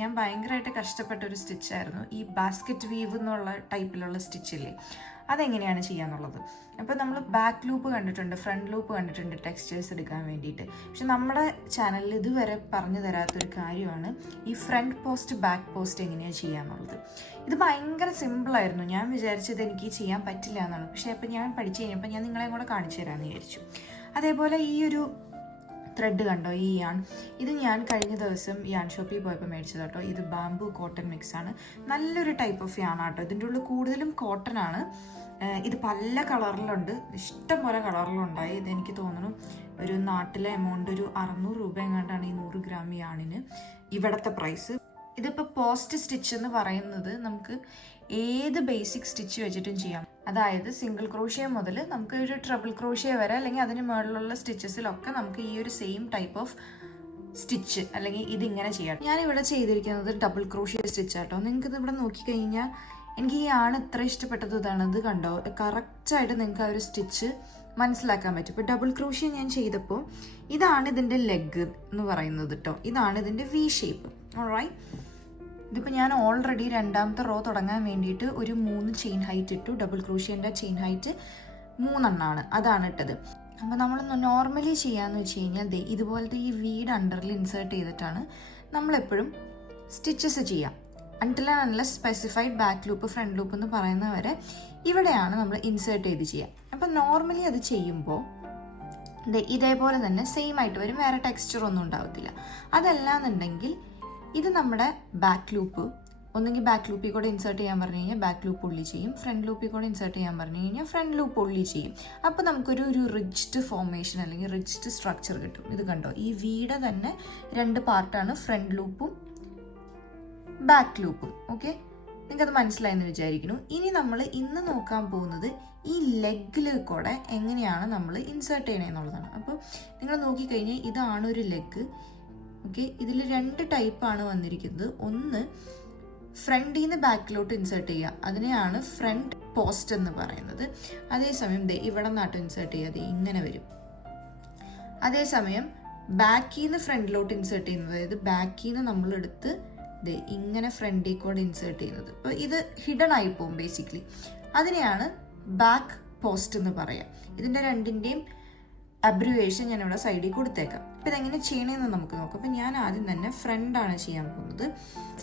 ഞാൻ ഭയങ്കരമായിട്ട് കഷ്ടപ്പെട്ട ഒരു സ്റ്റിച്ചായിരുന്നു ഈ ബാസ്ക്കറ്റ് വീവ് എന്നുള്ള ടൈപ്പിലുള്ള സ്റ്റിച്ചില്ലേ, അതെങ്ങനെയാണ് ചെയ്യാന്നുള്ളത്. അപ്പോൾ നമ്മൾ ബാക്ക് ലൂപ്പ് കണ്ടിട്ടുണ്ട്, ഫ്രണ്ട് ലൂപ്പ് കണ്ടിട്ടുണ്ട് ടെക്സ്റ്റേഴ്സ് എടുക്കാൻ വേണ്ടിയിട്ട്. പക്ഷെ നമ്മുടെ ചാനലിൽ ഇതുവരെ പറഞ്ഞു തരാത്തൊരു കാര്യമാണ് ഈ ഫ്രണ്ട് പോസ്റ്റ് ബാക്ക് പോസ്റ്റ് എങ്ങനെയാണ് ചെയ്യാന്നുള്ളത്. ഇത് ഭയങ്കര സിമ്പിളായിരുന്നു. ഞാൻ വിചാരിച്ചത് എനിക്ക് ചെയ്യാൻ പറ്റില്ല എന്നാണ്. പക്ഷേ അപ്പോൾ ഞാൻ പഠിച്ചു കഴിഞ്ഞപ്പോൾ ഞാൻ നിങ്ങളെയും കൂടെ കാണിച്ചു തരാമെന്ന് വിചാരിച്ചു. അതേപോലെ ഈ ഒരു ത്രെഡ് കണ്ടോ, ഈ യാൺ, ഇത് ഞാൻ കഴിഞ്ഞ ദിവസം യാൺ ഷോപ്പിൽ പോയപ്പോൾ മേടിച്ചത് കേട്ടോ. ഇത് ബാംബു കോട്ടൺ മിക്സ് ആണ്. നല്ലൊരു ടൈപ്പ് ഓഫ് യാൺ ആട്ടോ. ഇതിൻ്റെ ഉള്ളിൽ കൂടുതലും കോട്ടൺ ആണ്. ഇത് പല കളറിലുണ്ട്, ഇഷ്ടം പോലെ കളറിലുണ്ടായി. ഇതെനിക്ക് തോന്നുന്നു ഒരു നാട്ടിലെ എമൗണ്ട് ഒരു 600 രൂപ എങ്ങാണ്ടാണ് ഈ 100 ഗ്രാം യാണിന് ഇവിടുത്തെ പ്രൈസ്. ഇതിപ്പോൾ പോസ്റ്റ് സ്റ്റിച്ച് എന്ന് പറയുന്നത് നമുക്ക് ഏത് ബേസിക് സ്റ്റിച്ച് വെച്ചിട്ടും ചെയ്യാം. അതായത് സിംഗിൾ ക്രോഷ്യ മുതൽ നമുക്ക് ഒരു ട്രിപ്പിൾ ക്രോഷ്യ വരെ, അല്ലെങ്കിൽ അതിന് മുകളിലുള്ള സ്റ്റിച്ചസിലൊക്കെ നമുക്ക് ഈ ഒരു സെയിം ടൈപ്പ് ഓഫ് സ്റ്റിച്ച് അല്ലെങ്കിൽ ഇതിങ്ങനെ ചെയ്യാം. ഞാനിവിടെ ചെയ്തിരിക്കുന്നത് ഡബിൾ ക്രോഷ്യ സ്റ്റിച്ച് ആട്ടോ. നിങ്ങൾക്ക് ഇത് ഇവിടെ നോക്കിക്കഴിഞ്ഞാൽ എനിക്ക് ഈ ആണ് ഇത്ര ഇഷ്ടപ്പെട്ടത് ഇതാണ്. ഇത് കണ്ടോ, കറക്റ്റായിട്ട് നിങ്ങൾക്ക് ആ ഒരു സ്റ്റിച്ച് മനസ്സിലാക്കാൻ പറ്റും. ഇപ്പോൾ ഡബിൾ ക്രോഷ്യ ഞാൻ ചെയ്തപ്പോൾ ഇതാണ് ഇതിൻ്റെ ലെഗ് എന്ന് പറയുന്നത് കേട്ടോ. ഇതാണ് ഇതിൻ്റെ വി ഷേപ്പ്. ഓൾറൈറ്റ്, ഇതിപ്പോൾ ഞാൻ ഓൾറെഡി രണ്ടാമത്തെ റോ തുടങ്ങാൻ വേണ്ടിയിട്ട് ഒരു 3 ചെയിൻ ഹൈറ്റ് ഇട്ടു. ഡബിൾ ക്രോഷ്യൻ്റെ ചെയിൻ ഹൈറ്റ് 3 എണ്ണമാണ്, അതാണ് ഇട്ടത്. അപ്പോൾ നമ്മൾ നോർമലി ചെയ്യാന്ന് വെച്ച് കഴിഞ്ഞാൽ ഇതുപോലത്തെ ഈ വീഡ് അണ്ടറിൽ ഇൻസേർട്ട് ചെയ്തിട്ടാണ് നമ്മളെപ്പോഴും സ്റ്റിച്ചസ് ചെയ്യാം. Until and unless specified back loop front loop എന്ന് പറയുന്നവരെ ഇവിടെയാണ് നമ്മൾ ഇൻസേർട്ട് ചെയ്ത് ചെയ്യുക. അപ്പം നോർമലി അത് ചെയ്യുമ്പോൾ ഇതേപോലെ തന്നെ സെയിം ആയിട്ട് വരും, വേറെ ടെക്സ്ചർ ഒന്നും ഉണ്ടാവത്തില്ല. അതല്ലാന്നുണ്ടെങ്കിൽ ഇത് നമ്മുടെ ബാക്ക് ലൂപ്പ്, ഒന്നെങ്കിൽ ബാക്ക് ലൂപ്പിൽ കൂടെ ഇൻസേർട്ട് ചെയ്യാൻ പറഞ്ഞു കഴിഞ്ഞാൽ ബാക്ക് ലൂപ്പ് ഉള്ളി ചെയ്യും, ഫ്രണ്ട് ലൂപ്പിൽ കൂടെ ഇൻസേർട്ട് ചെയ്യാൻ പറഞ്ഞു കഴിഞ്ഞാൽ ഫ്രണ്ട് ലൂപ്പ് ഉള്ളി ചെയ്യും. അപ്പോൾ നമുക്കൊരു റിജ്ഡ് ഫോർമേഷൻ അല്ലെങ്കിൽ റിജ്ഡ് സ്ട്രക്ചർ കിട്ടും. ഇത് കണ്ടോ, ഈ വീടെ തന്നെ 2 പാർട്ടാണ്, ഫ്രണ്ട് ലൂപ്പും ബാക്ക് ലൂപ്പും. ഓക്കെ, നിങ്ങൾക്കത് മനസ്സിലായെന്ന് വിചാരിക്കുന്നു. ഇനി നമ്മൾ ഇന്ന് നോക്കാൻ പോകുന്നത് ഈ ലെഗിൽ കൂടെ എങ്ങനെയാണ് നമ്മൾ ഇൻസേർട്ട് ചെയ്യണമെന്നുള്ളതാണ്. അപ്പോൾ നിങ്ങൾ നോക്കിക്കഴിഞ്ഞാൽ ഇതാണ് ഒരു ലെഗ്. ഓക്കെ, ഇതിൽ 2 ടൈപ്പാണ് വന്നിരിക്കുന്നത്. ഒന്ന് ഫ്രണ്ടിൽ നിന്ന് ബാക്കിലോട്ട് ഇൻസേർട്ട് ചെയ്യുക, അതിനെയാണ് ഫ്രണ്ട് പോസ്റ്റ് എന്ന് പറയുന്നത്. അതേസമയം ഇവിടെ നിന്നാട്ടോ ഇൻസേർട്ട് ചെയ്യുക, ഇങ്ങനെ വരും. അതേസമയം ബാക്കിൽ നിന്ന് ഫ്രണ്ടിലോട്ട് ഇൻസേർട്ട് ചെയ്യുന്നത്, അതായത് ബാക്കിൽ നിന്ന് നമ്മളെടുത്ത് ഇങ്ങനെ ഫ്രണ്ടിൽ കൂടെ ഇൻസേർട്ട് ചെയ്യുന്നത്. അപ്പോൾ ഇത് ഹിഡൻ ആയി പോകും ബേസിക്കലി. അതിനെയാണ് ബാക്ക് പോസ്റ്റ് എന്ന് പറയാം. ഇതിൻ്റെ രണ്ടിൻ്റെയും അബ്രിവേഷൻ ഞാൻ ഇവിടെ സൈഡിൽ കൊടുത്തേക്കാം. അപ്പോൾ ഇതെങ്ങനെ ചെയ്യണമെന്ന് നമുക്ക് നോക്കാം. അപ്പോൾ ഞാൻ ആദ്യം തന്നെ ഫ്രണ്ടാണ് ചെയ്യാൻ പോകുന്നത്.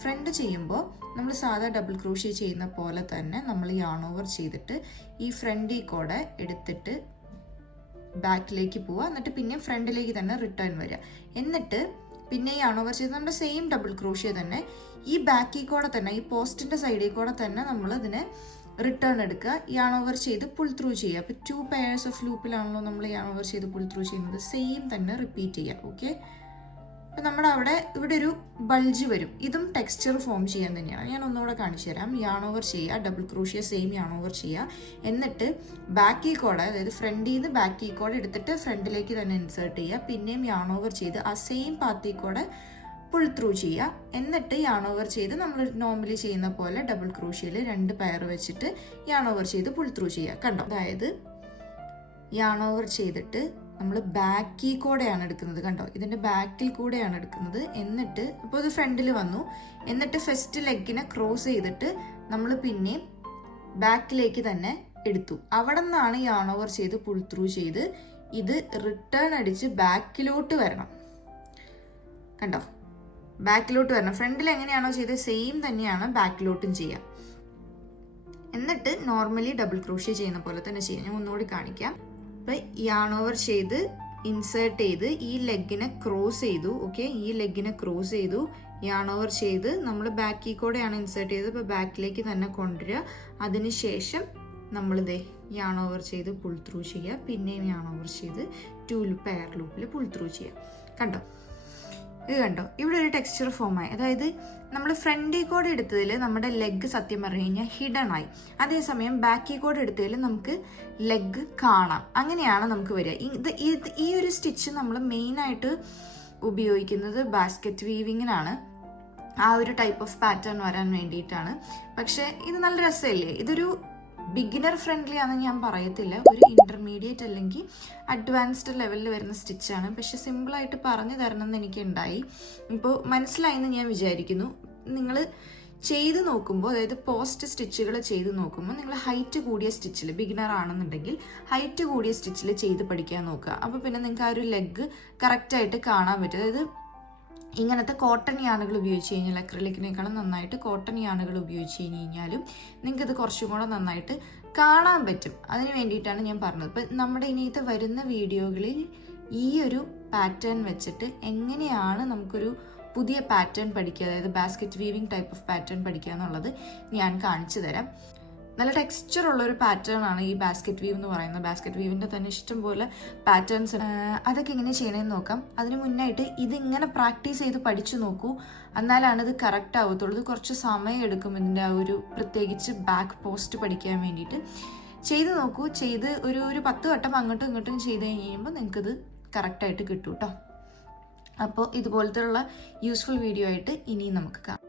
ഫ്രണ്ട് ചെയ്യുമ്പോൾ നമ്മൾ സാധാ ഡബിൾ ക്രോഷ്യ ചെയ്യുന്ന പോലെ തന്നെ നമ്മൾ യാൺ ഓവർ ചെയ്തിട്ട് ഈ ഫ്രണ്ടിൽ കൂടെ എടുത്തിട്ട് ബാക്കിലേക്ക് പോവുക, എന്നിട്ട് പിന്നെ ഫ്രണ്ടിലേക്ക് തന്നെ റിട്ടേൺ വരിക. എന്നിട്ട് പിന്നെ ഈ യാൺ ഓവർ ചെയ്ത് നമ്മുടെ സെയിം ഡബിൾ ക്രോഷ്യ തന്നെ ഈ ബാക്കിൽ കൂടെ തന്നെ, ഈ പോസ്റ്റിൻ്റെ സൈഡിൽ കൂടെ തന്നെ നമ്മൾ ഇതിനെ റിട്ടേൺ എടുക്കുക, യാൺ ഓവർ ചെയ്ത് പുൾ ത്രൂ ചെയ്യുക. അപ്പോൾ 2 പെയർസ് ഓഫ് ലൂപ്പിലാണല്ലോ നമ്മൾ യാൺ ഓവർ ചെയ്ത് പുൾ ത്രൂ ചെയ്യുന്നത്, സെയിം തന്നെ റിപ്പീറ്റ് ചെയ്യുക. ഓക്കെ, അപ്പോൾ നമ്മുടെ ഇവിടെ ഒരു ബൾജ് വരും. ഇതും ടെക്സ്ചർ ഫോം ചെയ്യാൻ തന്നെയാണ്. ഞാൻ ഒന്നുകൂടെ കാണിച്ചു തരാം. യാൺ ഓവർ ചെയ്യുക, double crochet same yarn over ചെയ്യുക, എന്നിട്ട് ബാക്കിൽ കൂടെ, അതായത് ഫ്രണ്ടിൽ നിന്ന് ബാക്കിൽ കൂടെ എടുത്തിട്ട് ഫ്രണ്ടിലേക്ക് തന്നെ ഇൻസേർട്ട് ചെയ്യുക, പിന്നെയും യാൺ ഓവർ ചെയ്ത് ആ സെയിം പാത്തിൽ കൂടെ പുൾ ത്രൂ ചെയ്യുക, എന്നിട്ട് യാൺ ഓവർ ചെയ്ത് നമ്മൾ നോർമലി ചെയ്യുന്ന പോലെ ഡബിൾ ക്രോഷ്യയിൽ 2 പെയർ വെച്ചിട്ട് യാൺ ഓവർ ചെയ്ത് പുൾ ത്രൂ ചെയ്യുക. കണ്ടോ, അതായത് യാൺ ഓവർ ചെയ്തിട്ട് നമ്മൾ ബാക്കിൽ കൂടെയാണ് എടുക്കുന്നത്. കണ്ടോ, ഇതിൻ്റെ ബാക്കിൽ കൂടെയാണ് എടുക്കുന്നത്. എന്നിട്ട് ഇപ്പോൾ ഇത് ഫ്രണ്ടിൽ വന്നു, എന്നിട്ട് ഫസ്റ്റ് ലെഗിനെ ക്രോസ് ചെയ്തിട്ട് നമ്മൾ പിന്നെയും ബാക്കിലേക്ക് തന്നെ എടുത്തു. അവിടെ നിന്നാണ് യാൺ ഓവർ ചെയ്ത് പുൾ ത്രൂ ചെയ്ത് ഇത് റിട്ടേൺ അടിച്ച് ബാക്കിലോട്ട് വരണം. കണ്ടോ, ബാക്കിലോട്ട് വരണം. ഫ്രണ്ടിൽ എങ്ങനെയാണോ ചെയ്തത് സെയിം തന്നെയാണ് ബാക്കിലോട്ടും ചെയ്യാം. എന്നിട്ട് നോർമലി ഡബിൾ ക്രോഷ്യ ചെയ്യുന്ന പോലെ തന്നെ ചെയ്യാം. ഞാൻ ഒന്നുകൂടി കാണിക്കാം. അപ്പം യാൺ ഓവർ ചെയ്ത് ഇൻസേർട്ട് ചെയ്ത് ഈ ലെഗിനെ ക്രോസ് ചെയ്തു. ഓക്കെ, ഈ ലെഗിനെ ക്രോസ് ചെയ്തു, യാൺ ഓവർ ചെയ്ത് നമ്മൾ ബാക്കിൽ കൂടെയാണ് ഇൻസേർട്ട് ചെയ്തത്. അപ്പോൾ ബാക്കിലേക്ക് തന്നെ കൊണ്ടുവരിക. അതിനുശേഷം നമ്മളിതേ യാൺ ഓവർ ചെയ്ത് പുൾ ത്രൂ ചെയ്യുക, പിന്നെയും യാൺ ഓവർ ചെയ്ത് 2 പെയർ ലൂപ്പിൽ പുൾ ത്രൂ ചെയ്യുക. കണ്ടോ, ഇത് കണ്ടോ, ഇവിടെ ഒരു ടെക്സ്ചർ ഫോമായി. അതായത് നമ്മൾ ഫ്രണ്ടിൽ കൂടെ എടുത്തതിൽ നമ്മുടെ ലെഗ് സത്യം പറഞ്ഞു കഴിഞ്ഞാൽ ഹിഡൺ ആയി. അതേസമയം ബാക്കിൽ കൂടെ എടുത്തതിൽ നമുക്ക് ലെഗ് കാണാം. അങ്ങനെയാണ് നമുക്ക് വരിക. ഈ ഒരു സ്റ്റിച്ച് നമ്മൾ മെയിനായിട്ട് ഉപയോഗിക്കുന്നത് ബാസ്ക്കറ്റ് വീവിങ്ങിനാണ്. ആ ഒരു ടൈപ്പ് ഓഫ് പാറ്റേൺ വരാൻ വേണ്ടിയിട്ടാണ്. പക്ഷേ ഇത് നല്ല രസമല്ലേ? ഇതൊരു ബിഗിനർ ഫ്രണ്ട്ലി ആണെന്ന് ഞാൻ പറയത്തില്ല, ഒരു ഇൻ്റർമീഡിയറ്റ് അല്ലെങ്കിൽ അഡ്വാൻസ്ഡ് ലെവലിൽ വരുന്ന സ്റ്റിച്ചാണ്. പക്ഷെ സിമ്പിളായിട്ട് പറഞ്ഞു തരണം എന്ന് എനിക്കുണ്ടായി. ഇപ്പോൾ മനസ്സിലായെന്ന് ഞാൻ വിചാരിക്കുന്നു. നിങ്ങൾ ചെയ്ത് നോക്കുമ്പോൾ, അതായത് പോസ്റ്റ് സ്റ്റിച്ചുകൾ ചെയ്ത് നോക്കുമ്പോൾ നിങ്ങൾ ഹൈറ്റ് കൂടിയ സ്റ്റിച്ചിൽ, ബിഗിനർ ആണെന്നുണ്ടെങ്കിൽ ഹൈറ്റ് കൂടിയ സ്റ്റിച്ചിൽ ചെയ്ത് പഠിക്കാൻ നോക്കുക. അപ്പോൾ പിന്നെ നിങ്ങൾക്ക് ആ ഒരു ലെഗ് കറക്റ്റായിട്ട് കാണാൻ പറ്റും. അതായത് ഇങ്ങനത്തെ കോട്ടൺ യാണുകൾ ഉപയോഗിച്ച് കഴിഞ്ഞാൽ, അക്രിലിക്കിനേക്കാളും നന്നായിട്ട് കോട്ടൺ യാണുകൾ ഉപയോഗിച്ച് കഴിഞ്ഞാലും നിങ്ങൾക്കിത് കുറച്ചും കൂടെ നന്നായിട്ട് കാണാൻ പറ്റും. അതിന് വേണ്ടിയിട്ടാണ് ഞാൻ പറഞ്ഞത്. ഇപ്പം നമ്മുടെ ഇനിയത്തെ വരുന്ന വീഡിയോകളിൽ ഈ ഒരു പാറ്റേൺ വെച്ചിട്ട് എങ്ങനെയാണ് നമുക്കൊരു പുതിയ പാറ്റേൺ പഠിക്കുക, അതായത് basket weaving type of pattern പഠിക്കുക എന്നുള്ളത് ഞാൻ കാണിച്ചു തരാം. നല്ല ടെക്സ്ചർ ഉള്ളൊരു പാറ്റേൺ ആണ് ഈ ബാസ്ക്കറ്റ് വീവ് എന്ന് പറയുന്നത്. ബാസ്ക്കറ്റ് വീവിൻ്റെ തന്നെ ഇഷ്ടംപോലെ പാറ്റേൺസ്, അതൊക്കെ എങ്ങനെ ചെയ്യണമെന്ന് നോക്കാം. അതിന് മുന്നായിട്ട് ഇതിങ്ങനെ പ്രാക്ടീസ് ചെയ്ത് പഠിച്ചു നോക്കൂ, എന്നാലാണ് ഇത് കറക്റ്റ് ആവത്തുള്ളൂ. ഇത് കുറച്ച് സമയം എടുക്കും ഇതിൻ്റെ ആ ഒരു പ്രത്യേകിച്ച് ബാക്ക് പോസ്റ്റ് പഠിക്കാൻ വേണ്ടിയിട്ട്. ചെയ്ത് നോക്കൂ. ചെയ്ത് ഒരു 10 വട്ടം അങ്ങോട്ടും ഇങ്ങോട്ടും ചെയ്ത് കഴിയുമ്പോൾ നിങ്ങൾക്കിത് കറക്റ്റായിട്ട് കിട്ടും കേട്ടോ. അപ്പോൾ ഇതുപോലത്തെ ഉള്ള യൂസ്ഫുൾ വീഡിയോ ആയിട്ട് ഇനിയും നമുക്ക് കാണാം.